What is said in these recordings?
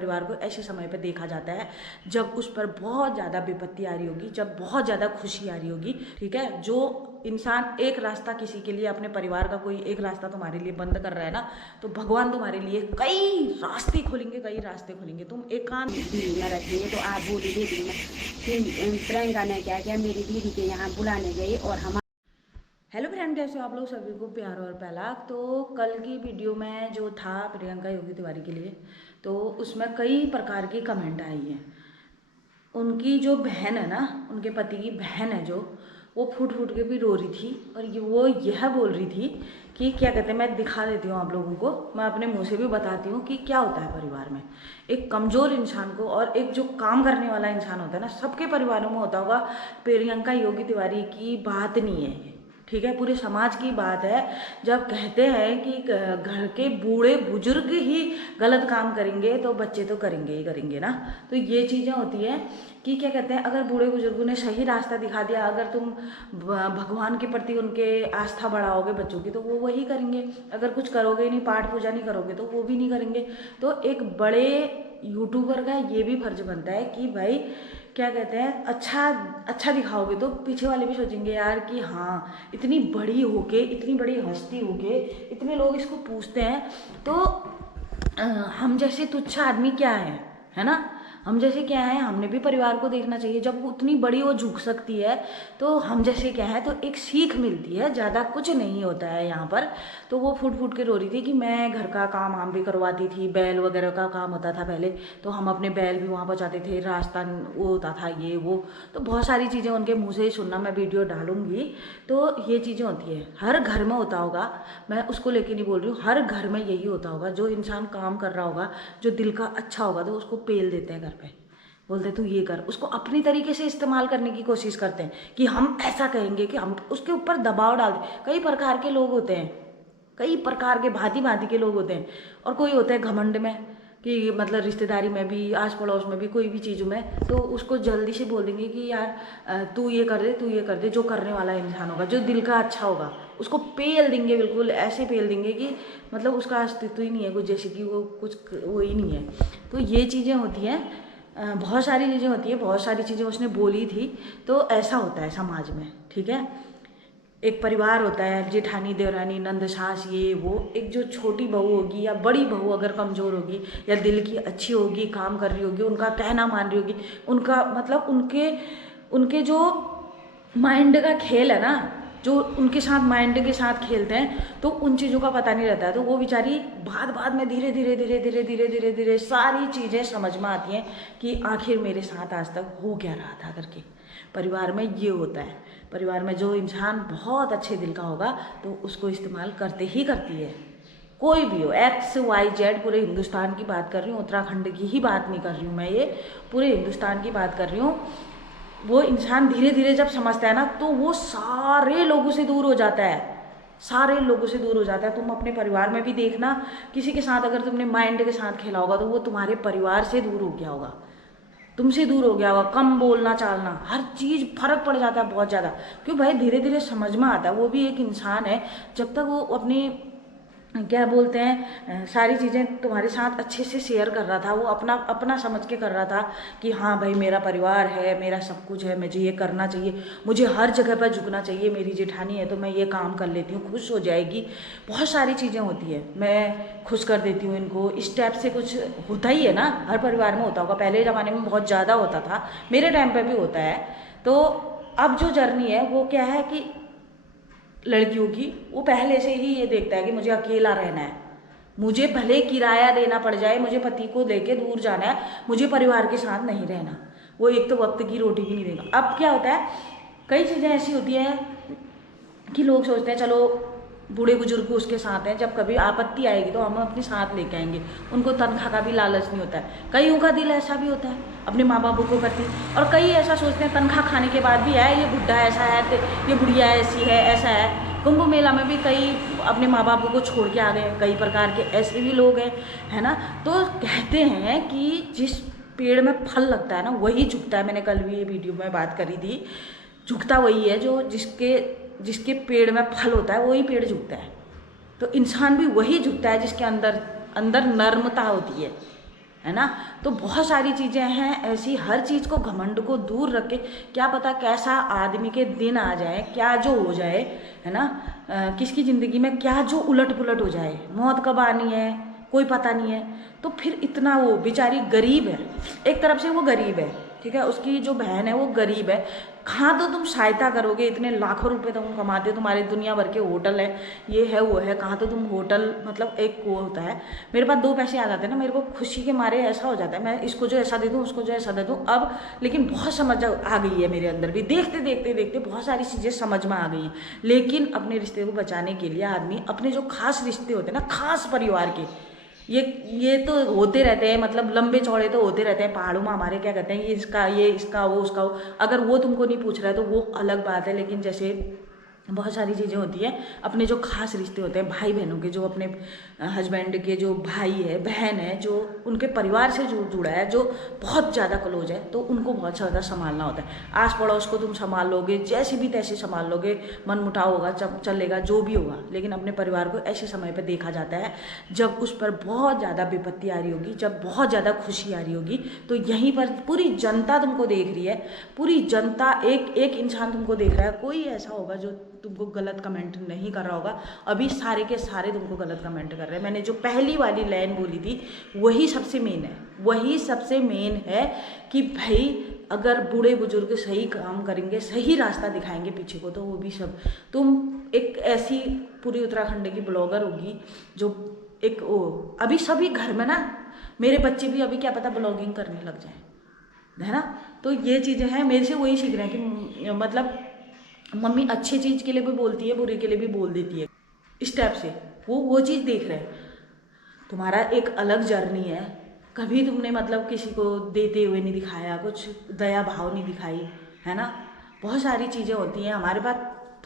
परिवार को ऐसे समय पर देखा जाता है जब उस पर बहुत ज़्यादा विपत्ति आ रही होगी, जब बहुत ज़्यादा खुशी आ रही होगी। ठीक है, जो इंसान एक रास्ता किसी के लिए, अपने परिवार का कोई एक रास्ता तुम्हारे लिए बंद कर रहा है ना, तो भगवान तुम्हारे लिए कई रास्ते खोलेंगे, कई रास्ते खोलेंगे। तुम एकांत में रखेंगे। तो आप बोली दीदी में फिर प्रियंका ने क्या किया, मेरी दीदी के यहाँ बुलाने गई और हम। हेलो फ्रेंड, कैसे हो आप लोग? सभी को प्यार और पहला। तो कल की वीडियो में जो था प्रियंका योगी तिवारी के लिए, तो उसमें कई प्रकार की कमेंट आई हैं। उनकी जो बहन है ना, उनके पति की बहन है जो, वो फूट फूट के भी रो रही थी और वो यह बोल रही थी कि क्या कहते हैं, मैं दिखा देती हूँ आप लोगों को, मैं अपने मुंह से भी बताती हूँ कि क्या होता है परिवार में। एक कमज़ोर इंसान को और एक जो काम करने वाला इंसान होता है ना, सबके परिवारों में होता होगा। प्रियंका योगी तिवारी की बात नहीं है ये, ठीक है, पूरे समाज की बात है। जब कहते हैं कि घर के बूढ़े बुजुर्ग ही गलत काम करेंगे तो बच्चे तो करेंगे ही करेंगे ना। तो ये चीज़ें होती हैं कि क्या कहते हैं, अगर बूढ़े बुजुर्गों ने सही रास्ता दिखा दिया, अगर तुम भगवान के प्रति उनके आस्था बढ़ाओगे बच्चों की, तो वो वही करेंगे। अगर कुछ करोगे नहीं, पाठ पूजा नहीं करोगे, तो वो भी नहीं करेंगे। तो एक बड़े यूट्यूबर का ये भी फर्ज बनता है कि भाई क्या कहते हैं, अच्छा दिखाओगे तो पीछे वाले भी सोचेंगे यार कि हाँ, इतनी बड़ी होके, इतनी बड़ी हस्ती होके इतने लोग इसको पूछते हैं, तो हम जैसे तुच्छ आदमी क्या है ना। हम जैसे क्या है, हमने भी परिवार को देखना चाहिए। जब उतनी बड़ी वो झुक सकती है तो हम जैसे क्या है, तो एक सीख मिलती है, ज़्यादा कुछ नहीं होता है यहाँ पर। तो वो फूट फूट के रो रही थी कि मैं घर का काम हम भी करवाती थी, बैल वगैरह का काम होता था पहले, तो हम अपने बैल भी वहाँ पहुँचाते थे, रास्ता वो होता था ये वो। तो बहुत सारी चीज़ें उनके मुँह से ही सुनना, मैं वीडियो डालूँगी। तो ये चीज़ें होती है, हर घर में होता होगा, मैं उसको लेके नहीं बोल रही हूँ, हर घर में यही होता होगा। जो इंसान काम कर रहा होगा, जो दिल का अच्छा होगा, तो उसको पेल देते हैं घर पे, बोलते तू ये कर, उसको अपनी तरीके से इस्तेमाल करने की कोशिश करते हैं कि हम ऐसा कहेंगे कि हम उसके ऊपर दबाव डाल दें। कई प्रकार के लोग होते हैं, कई प्रकार के भांति भांति के लोग होते हैं। और कोई होता है घमंड में कि मतलब रिश्तेदारी में भी, आस पड़ोस में भी, कोई भी चीज़ों में, तो उसको जल्दी से बोल देंगे कि यार तू ये कर दे, तू ये कर दे। जो करने वाला इंसान होगा, जो दिल का अच्छा होगा, उसको पेल देंगे, बिल्कुल ऐसे पेल देंगे कि मतलब उसका अस्तित्व ही नहीं है, कुछ जैसे कि वो कुछ वो ही नहीं है। तो ये चीज़ें होती हैं, बहुत सारी चीज़ें होती है, बहुत सारी चीज़ें उसने बोली थी। तो ऐसा होता है समाज में, ठीक है। एक परिवार होता है, जेठानी, देवरानी, नंद, सास, ये वो। एक जो छोटी बहू होगी या बड़ी बहू अगर कमज़ोर होगी या दिल की अच्छी होगी, काम कर रही होगी, उनका कहना मान रही होगी, उनका मतलब उनके जो माइंड का खेल है ना, जो उनके साथ माइंड के साथ खेलते हैं, तो उन चीज़ों का पता नहीं रहता है। तो वो बेचारी बाद में धीरे धीरे सारी चीज़ें समझ में आती हैं कि आखिर मेरे साथ आज तक हो क्या रहा था करके। परिवार में ये होता है, परिवार में जो इंसान बहुत अच्छे दिल का होगा तो उसको इस्तेमाल करते ही करती है, कोई भी हो, XYZ। पूरे हिंदुस्तान की बात कर रही हूँ, उत्तराखंड की ही बात नहीं कर रही हूँ मैं, ये पूरे हिंदुस्तान की बात कर रही हूँ। वो इंसान धीरे धीरे जब समझता है ना, तो वो सारे लोगों से दूर हो जाता है, सारे लोगों से दूर हो जाता है। तुम अपने परिवार में भी देखना, किसी के साथ अगर तुमने माइंड के साथ खेला होगा, तो वो तुम्हारे परिवार से दूर हो गया होगा, तुमसे दूर हो गया होगा। कम बोलना चालना, हर चीज़ फर्क पड़ जाता है बहुत ज़्यादा। क्यों भाई, धीरे धीरे समझ में आता है, वो भी एक इंसान है। जब तक वो अपनी क्या बोलते हैं, सारी चीज़ें तुम्हारे साथ अच्छे से शेयर कर रहा था, वो अपना समझ के कर रहा था कि हाँ भाई, मेरा परिवार है, मेरा सब कुछ है, मुझे ये करना चाहिए, मुझे हर जगह पर झुकना चाहिए, मेरी जेठानी है तो मैं ये काम कर लेती हूँ, खुश हो जाएगी। बहुत सारी चीज़ें होती है, मैं खुश कर देती हूँ इनको, इस टाइप से कुछ होता ही है ना, हर परिवार में होता होगा। पहले ज़माने में बहुत ज़्यादा होता था, मेरे टाइम पर भी होता है। तो अब जो जर्नी है वो क्या है कि लड़कियों की, वो पहले से ही ये देखता है कि मुझे अकेला रहना है, मुझे भले किराया देना पड़ जाए, मुझे पति को लेके दूर जाना है, मुझे परिवार के साथ नहीं रहना। वो एक तो वक्त की रोटी भी नहीं देगा। अब क्या होता है, कई चीज़ें ऐसी होती हैं कि लोग सोचते हैं चलो बूढ़े बुजुर्ग उसके साथ हैं, जब कभी आपत्ति आएगी तो हम अपने साथ लेके आएंगे। उनको तनख्वाह का भी लालच नहीं होता है। कईयों का दिल ऐसा भी होता है अपने माँ बापों को प्रति, और कई ऐसा सोचते हैं तनख्वाह खाने के बाद भी है, ये बुढ़ा ऐसा है, ये बुढ़िया ऐसी है, ऐसा है। कुंभ मेला में भी कई अपने माँ बापों को छोड़ के आ गए, कई प्रकार के ऐसे भी लोग हैं, है ना। तो कहते हैं कि जिस पेड़ में फल लगता है ना, वही झुकता है। मैंने कल भी ये वीडियो में बात करी थी, झुकता वही है जो जिसके पेड़ में फल होता है, वही पेड़ झुकता है। तो इंसान भी वही झुकता है जिसके अंदर नर्मता होती है, है ना। तो बहुत सारी चीज़ें हैं ऐसी, हर चीज़ को घमंड को दूर रख के, क्या पता कैसा आदमी के दिन आ जाए, क्या जो हो जाए, है ना। किसकी ज़िंदगी में क्या जो उलट पुलट हो जाए, मौत कब आनी है कोई पता नहीं है। तो फिर इतना, वो बेचारी गरीब है, एक तरफ से वो गरीब है, ठीक है, उसकी जो बहन है वो गरीब है। कहाँ तो तुम सहायता करोगे, इतने लाखों रुपए तुम कमाते हो, तुम्हारे दुनिया भर के होटल है, ये है वो है, कहाँ तो तुम होटल, मतलब एक वो होता है, मेरे पास 2 पैसे आ जाते हैं ना, मेरे को खुशी के मारे ऐसा हो जाता है, मैं इसको जो ऐसा दे दूँ, उसको जो ऐसा दे दूँ। अब लेकिन बहुत समझ आ गई है मेरे अंदर भी, देखते देखते देखते बहुत सारी चीज़ें समझ में आ गई हैं। लेकिन अपने रिश्ते को बचाने के लिए आदमी अपने जो खास रिश्ते होते हैं ना, खास परिवार के, ये तो होते रहते हैं, मतलब लंबे चौड़े तो होते रहते हैं पहाड़ों में हमारे, क्या कहते हैं, ये इसका वो उसका वो, अगर वो तुमको नहीं पूछ रहा है तो वो अलग बात है। लेकिन जैसे बहुत सारी चीज़ें होती हैं, अपने जो खास रिश्ते होते हैं भाई बहनों के, जो अपने हस्बैंड के जो भाई है बहन है, जो उनके परिवार से जुड़ा है, जो बहुत ज़्यादा क्लोज है, तो उनको बहुत ज़्यादा संभालना होता है। आस पड़ोस को तुम संभाल लोगे, जैसे भी तैसे संभाल लोगे, मन मुटाव होगा, चलेगा, जो भी होगा, लेकिन अपने परिवार को ऐसे समय पर देखा जाता है जब उस पर बहुत ज़्यादा विपत्ति आ रही होगी, जब बहुत ज़्यादा खुशी आ रही होगी। तो यहीं पर पूरी जनता तुमको देख रही है, पूरी जनता, एक एक इंसान तुमको देख रहा है। कोई ऐसा होगा जो तुमको गलत कमेंट नहीं कर रहा होगा, अभी सारे के सारे तुमको गलत कमेंट कर रहे हैं। मैंने जो पहली वाली लाइन बोली थी वही सबसे मेन है, वही सबसे मेन है कि भाई अगर बूढ़े बुजुर्ग सही काम करेंगे, सही रास्ता दिखाएंगे पीछे को, तो वो भी सब, तुम एक ऐसी पूरी उत्तराखंड की ब्लॉगर होगी जो एक वो, अभी सभी घर में ना, मेरे बच्चे भी अभी क्या पता ब्लॉगिंग करने लग जाए, है ना। तो ये चीज़ें हैं, मेरे से वही सीख रहे हैं कि मतलब मम्मी अच्छी चीज़ के लिए भी बोलती है, बुरे के लिए भी बोल देती है, इस टाइप से वो चीज़ देख रहे हैं। तुम्हारा एक अलग जर्नी है, कभी तुमने मतलब किसी को देते हुए नहीं दिखाया, कुछ दया भाव नहीं दिखाई, है ना। बहुत सारी चीज़ें होती हैं, हमारे पास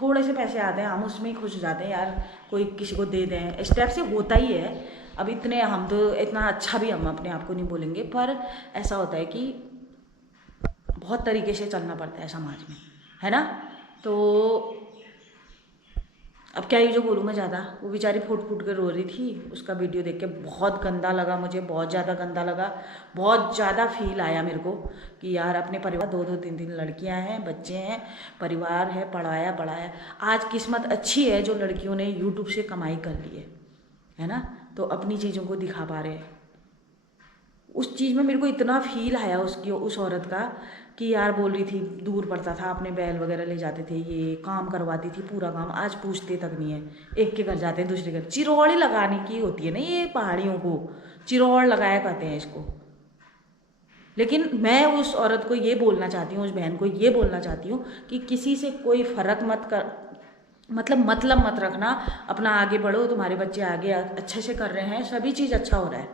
थोड़े से पैसे आते हैं, हम उसमें ही खुश हो जाते हैं, यार कोई किसी को दे दें, इस टाइप से होता ही है। अब इतने हम तो इतना अच्छा भी हम अपने आप को नहीं बोलेंगे, पर ऐसा होता है कि बहुत तरीके से चलना पड़ता है समाज में, है ना। तो अब क्या ही जो बोलूँ मैं ज़्यादा, वो बेचारी फूट फूट कर रो रही थी, उसका वीडियो देख के बहुत गंदा लगा मुझे, बहुत ज़्यादा गंदा लगा, बहुत ज़्यादा फील आया मेरे को कि यार अपने परिवार, 2-2 3-3 लड़कियां हैं, बच्चे हैं, परिवार है, पढ़ाया बढ़ाया। आज किस्मत अच्छी है जो लड़कियों ने यूट्यूब से कमाई कर ली है ना, तो अपनी चीज़ों को दिखा पा रहे हैं। उस चीज़ में मेरे को इतना फील आया उसकी, उस औरत का, कि यार बोल रही थी दूर पड़ता था, अपने बैल वगैरह ले जाते थे, ये काम करवाती थी पूरा काम, आज पूछते तक नहीं है, एक के घर जाते हैं दूसरे घर, चिरौड़ी लगाने की होती है ना ये पहाड़ियों को, चिरौड़ लगाया कहते हैं इसको। लेकिन मैं उस औरत को ये बोलना चाहती हूँ, उस बहन को ये बोलना चाहती हूँ कि किसी से कोई फ़र्क मत कर, मतलब मत रखना, अपना आगे बढ़ो, तुम्हारे बच्चे आगे अच्छे से कर रहे हैं, सभी चीज़ अच्छा हो रहा है,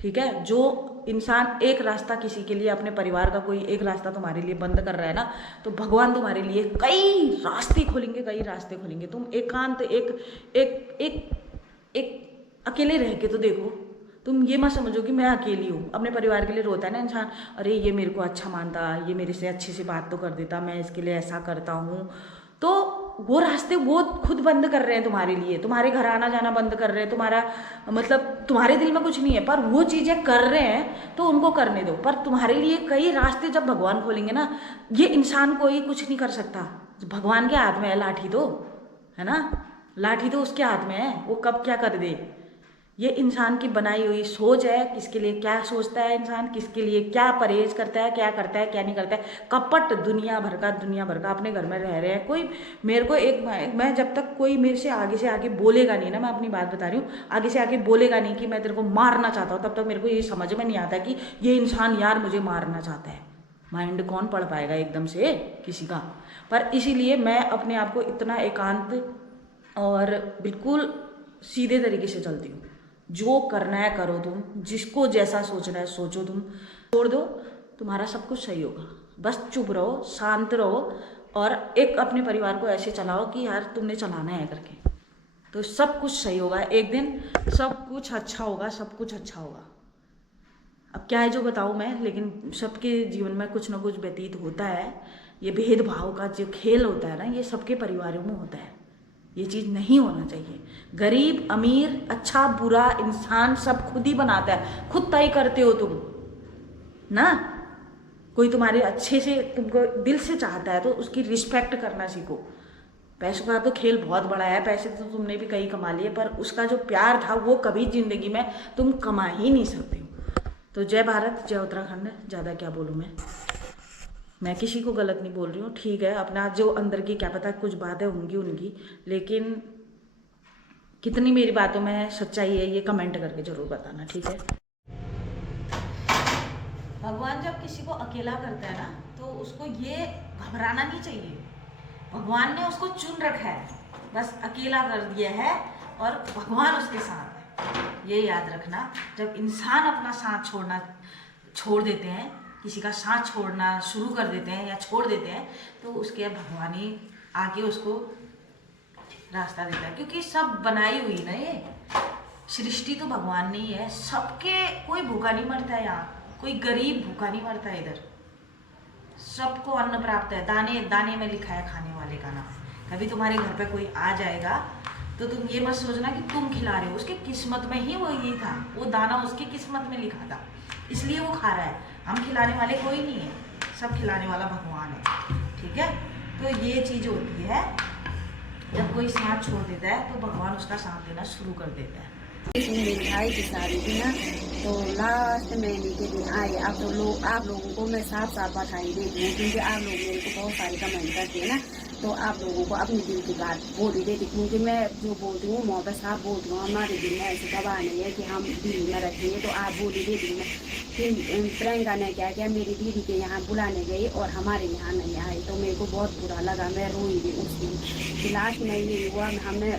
ठीक है। जो इंसान एक रास्ता किसी के लिए, अपने परिवार का कोई एक रास्ता तुम्हारे लिए बंद कर रहा है ना, तो भगवान तुम्हारे लिए कई रास्ते खोलेंगे, कई रास्ते खोलेंगे। तुम एकांत एक एक एक एक अकेले रह के तो देखो, तुम ये मत समझो कि मैं अकेली हूँ। अपने परिवार के लिए रोता है ना इंसान, अरे ये मेरे को अच्छा मानता, ये मेरे से अच्छे से बात तो कर देता, मैं इसके लिए ऐसा करता हूँ, तो वो रास्ते वो खुद बंद कर रहे हैं तुम्हारे लिए, तुम्हारे घर आना जाना बंद कर रहे हैं, तुम्हारा मतलब तुम्हारे दिल में कुछ नहीं है, पर वो चीज़ें कर रहे हैं तो उनको करने दो। पर तुम्हारे लिए कई रास्ते जब भगवान खोलेंगे ना, ये इंसान कोई कुछ नहीं कर सकता, भगवान के हाथ में है लाठी तो, है ना, लाठी तो उसके हाथ में है, वो कब क्या कर दे। ये इंसान की बनाई हुई सोच है, किसके लिए क्या सोचता है इंसान, किसके लिए क्या परहेज करता है, क्या करता है क्या नहीं करता है। कपट दुनिया भर का अपने घर में रह रहे हैं। कोई मेरे को मैं जब तक कोई मेरे से आगे बोलेगा नहीं ना, मैं अपनी बात बता रही हूँ, आगे से आगे बोलेगा नहीं कि मैं तेरे को मारना चाहता हूँ, तब तक मेरे को ये समझ में नहीं आता कि ये इंसान यार मुझे मारना चाहता है। माइंड कौन पढ़ पाएगा एकदम से किसी का। पर इसीलिए मैं अपने आप को इतना एकांत और बिल्कुल सीधे तरीके से चलती हूँ। जो करना है करो, तुम जिसको जैसा सोचना है सोचो, तुम छोड़ दो, तुम्हारा सब कुछ सही होगा। बस चुप रहो, शांत रहो, और एक अपने परिवार को ऐसे चलाओ कि यार तुमने चलाना है करके, तो सब कुछ सही होगा। एक दिन सब कुछ अच्छा होगा, सब कुछ अच्छा होगा। अब क्या है जो बताऊँ मैं, लेकिन सबके जीवन में कुछ ना कुछ व्यतीत होता है। ये भेदभाव का जो खेल होता है ना, ये सबके परिवारों में होता है, ये चीज़ नहीं होना चाहिए। गरीब अमीर, अच्छा बुरा इंसान सब खुद ही बनाता है, खुद तय करते हो तुम ना। कोई तुम्हारे अच्छे से तुमको दिल से चाहता है तो उसकी रिस्पेक्ट करना सीखो। पैसों का तो खेल बहुत बड़ा है, पैसे तो तुमने भी कई कमा लिए, पर उसका जो प्यार था वो कभी ज़िंदगी में तुम कमा ही नहीं सकते हो। तो जय भारत, जय उत्तराखंड। ज़्यादा क्या बोलूँ मैं किसी को गलत नहीं बोल रही हूँ, ठीक है। अपना जो अंदर की क्या पता कुछ बातें होंगी उनकी, लेकिन कितनी मेरी बातों में सच्चाई है ये कमेंट करके ज़रूर बताना, ठीक है। भगवान जब किसी को अकेला करता है ना तो उसको ये घबराना नहीं चाहिए। भगवान ने उसको चुन रखा है, बस अकेला कर दिया है और भगवान उसके साथ है। ये याद रखना, जब इंसान अपना साथ छोड़ देते हैं, किसी का साथ छोड़ना शुरू कर देते हैं या छोड़ देते हैं, तो उसके भगवान ही आके उसको रास्ता देता है। क्योंकि सब बनाई हुई ना, ये सृष्टि तो भगवान ने ही है सबके। कोई भूखा नहीं मरता है यहाँ, कोई गरीब भूखा नहीं मरता है इधर, सबको अन्न प्राप्त है। दाने दाने में लिखा है खाने वाले का नाम। कभी तुम्हारे घर पे कोई आ जाएगा तो तुम ये मत सोचना कि तुम खिला रहे हो, उसके किस्मत में ही वो ये था, वो दाना उसकी किस्मत में लिखा था, इसलिए वो खा रहा है। हम खिलाने वाले कोई नहीं है, सब खिलाने वाला भगवान है, ठीक है। तो ये चीज़ होती है, जब कोई साथ छोड़ देता है तो भगवान उसका साथ देना शुरू कर देता है। मेरी भाई की शादी थी ना, तो लास्ट महीने के दिन आए। आप लोगों को मैं साफ बधाई देती हूँ, क्योंकि आप लोग मेरे को बहुत सारे कमेंट करते हैं ना, तो आप लोगों को अपनी दिल की बात बोल ही देती, क्योंकि मैं जो बोलती हूँ वहाँ पर साफ बोलती हूँ। हमारे दिल में ऐसी दबा नहीं है कि हम दिल में रखेंगे, तो आप बोल ही देती हूँ। फिर प्रियंका ने क्या किया, मेरी दीदी के यहाँ बुलाने गई और हमारे यहाँ नहीं आई, तो मेरे को बहुत बुरा लगा, मैं रोई भी उस दिन। लास्ट में ये हुआ, हमने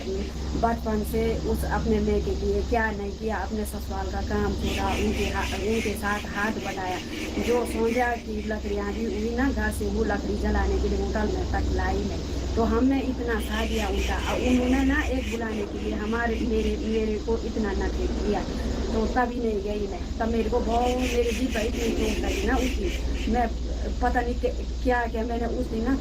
बचपन से उस अपने मेয়ে के लिए क्या नहीं किया, अपने ससुराल का काम छोड़ा, उनके साथ हाथ बढ़ाया। जो सोंजा की लकड़ियाँ भी हुई ना घर से, वो लकड़ी जलाने के लिए होटल में तक लाई नहीं, तो हमने इतना साथ दिया उनका। उन्होंने ना एक बुलाने के लिए मेरे को इतना नखरे किया, तो तभी नहीं गई मैं। तब मेरे को बहुत, मेरे जी पर इतनी चोट लगी ना उस दिन, मैं पता नहीं क्या मैंने उस दिन ना